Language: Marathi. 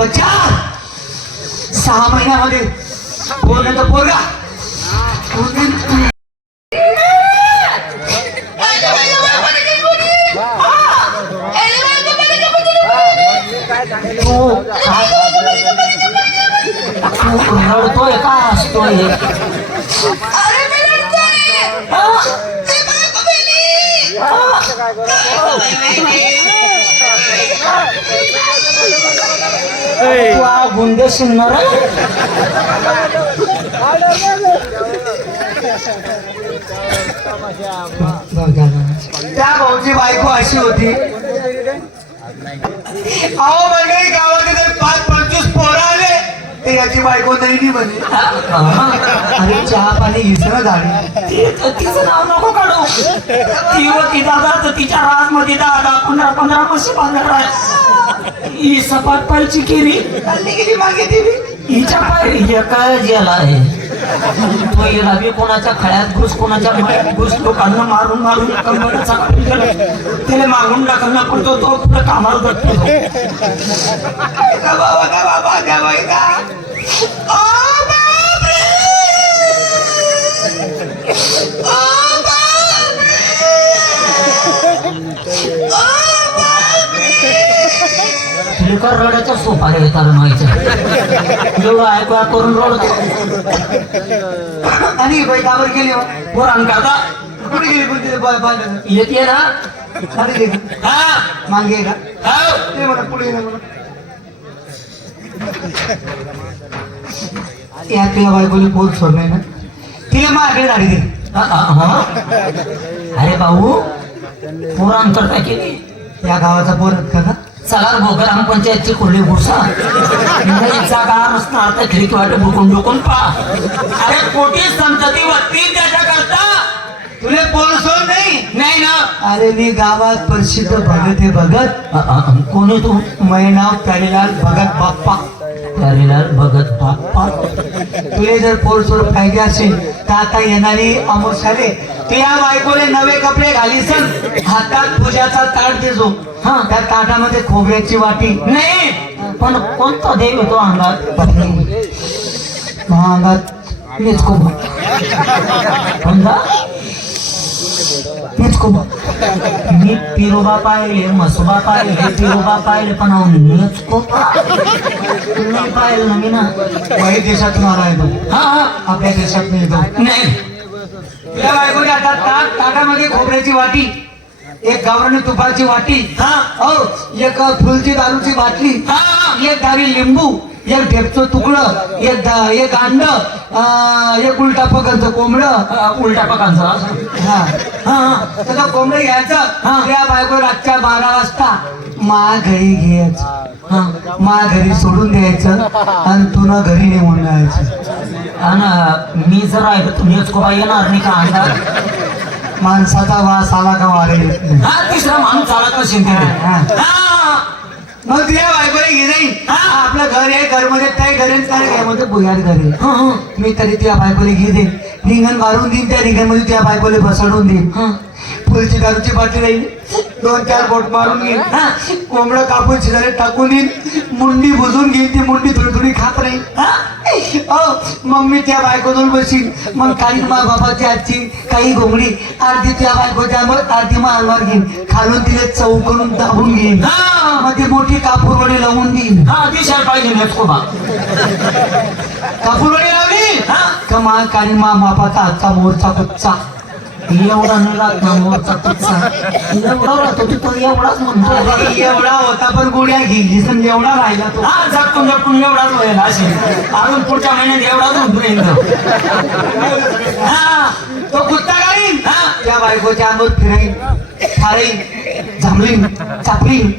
बच्चा सहा महिन्यामध्ये पोरगा तर पोरगा. रडतोय का? हसतोय. गुंडे शिंगणार त्या भाऊची बायको अशी होती. अहो ते याची बायको तरी नाही म्हणे अरे चहा पाणी घिसणं झाली तिचं नाव नको काढू. ती होती दादा तर तिच्या राजमध्ये दहा पंधरा पंधरा वर्ष बांधणार ही सपाट पायची केली गेली मागे दिली हिच्या पाय हे काय जेला आहे? तो येला कोणाच्या खळ्यात घुस कोणाच्या घुस लोकांना मारून मारून कंबरचा त्याला मारून टाकायला पडतो तो पुढे कामाला जातो बाबा का बाबा. लेकर रडाच्या सोपा रे कारण व्हायचं एवढं ऐकू करून रडतो! आणि बाई काबर गेली हो? पोरान करता कुठे गेली पण तिथे बा- बांधलं. येते ना खाली? हा मागे आहे का हाव. ते म्हणा पुढे ये ना या तुझ्या बायकोली पोर सोडणे ना तिला हा, हा, हा. अरे भाऊ पोरान करता केली? या गावाचा पोर का चला भाऊ ग्रामपंचायतची खुर्ली घुसा जागा नसणार तर खिडकी वाटे बुकून डुकून पा. अरे कोटी संतती वरती त्याच्याकरता. तुला पोर सोड नाही. नाही ना. अरे मी गावात प्रसिद्ध भगत आहे भगत. कोण तू? मै नाव प्यारेलाल भगत बाप्पा. प्यारेलाल भगत बाप्पा. तुले जर पोर सोड पाहिजे असेल तर आता येणारी अमुषाले तुझ्या बायकोले नवे कपडे घालीसन हातात पूजाचा ताट देजो हा. त्या ताटामध्ये खोबऱ्याची वाटी. नाही पण कोणता देव येतो अंगात? महागात मीच कोबा कोणता? मीच कोबा मी पिरोबा पाहिले मसोबा पाहिले पिरोबा पाहिले पण मीच कोपा नाही पाहिलं ना मी ना? वाईट देशातून आला आहे तो हा हा. आपल्या देशात येतो. नाही. बायकोने आता ताट ताटामध्ये खोबऱ्याची वाटी एक गावरानी तुपाची वाटी हा. हो एक फुलची दारूची बाटली हा. एक दारी लिंबू एक ढेपचं तुकडं एक दा- एक अंड अं, एक उलटा पकडचं कोंबड. उलटा पकांचा हा. हा. हा त्याचं कोंबड घ्यायचं. हा. त्या बायको रातच्या बारा वाजता मा घरी घ्यायचं. हा. मा घरी सोडून द्यायचं. आणि तुला घरी नेऊन जायचं आणि मी जर ऐकलं तुम्हीच कोबा येणार नाही का अंगात माणसाचा वास आला का वारे हा तिसरा माणूस तिथे हा. हा मग तुझ्या बायकोला घे जाईल हा. आपलं घर आहे घरमध्ये काय घरेच काय काय म्हणतो भुयार घर आहे. मी तरी तुझ्या बायकोला घे देईन रिंगण मारून देईन त्या रिंगणमध्ये तुझ्या बायकोला बसवून देईन. फुलची दारूची बाटली राहील दोन चार बोट मारून घेईन. कोंबडं कापून शिजारे टाकून देईन मुंडी बुजून घेईन ती मुंडी थोडी थोडी खात? हो मग मी त्या बायकोजवळ बसीन मग काही मा बाबाची आजची काही घोंगडी अर्धी त्या बायकोच्या अर्धी मा अंगावर घेईन. खालून तिला चौकडून दाबून घेईन. हा. ती मोठी कापूरवडी लावून देईन. हा दिसायला पाहिजे नाही कोबा कापूरवडी लावली? हा. कमा काळी मा बापाचा आजचा मोरचा कुच्चा. एवढा नाही राहत ना तुझा एवढा राहतो तू तर एवढाच म्हणतो. एवढा होता पण गोळ्या घेतली समज एवढा राहिला तो. हा झटकून झटकून एवढाच होईल असेल अजून पुढच्या महिन्यात एवढाच होतो हा तो कुत्ता गाडीन. हा. त्या बायकोच्या अंगावर फिराईन फाराईन झांबरीन चापरीन.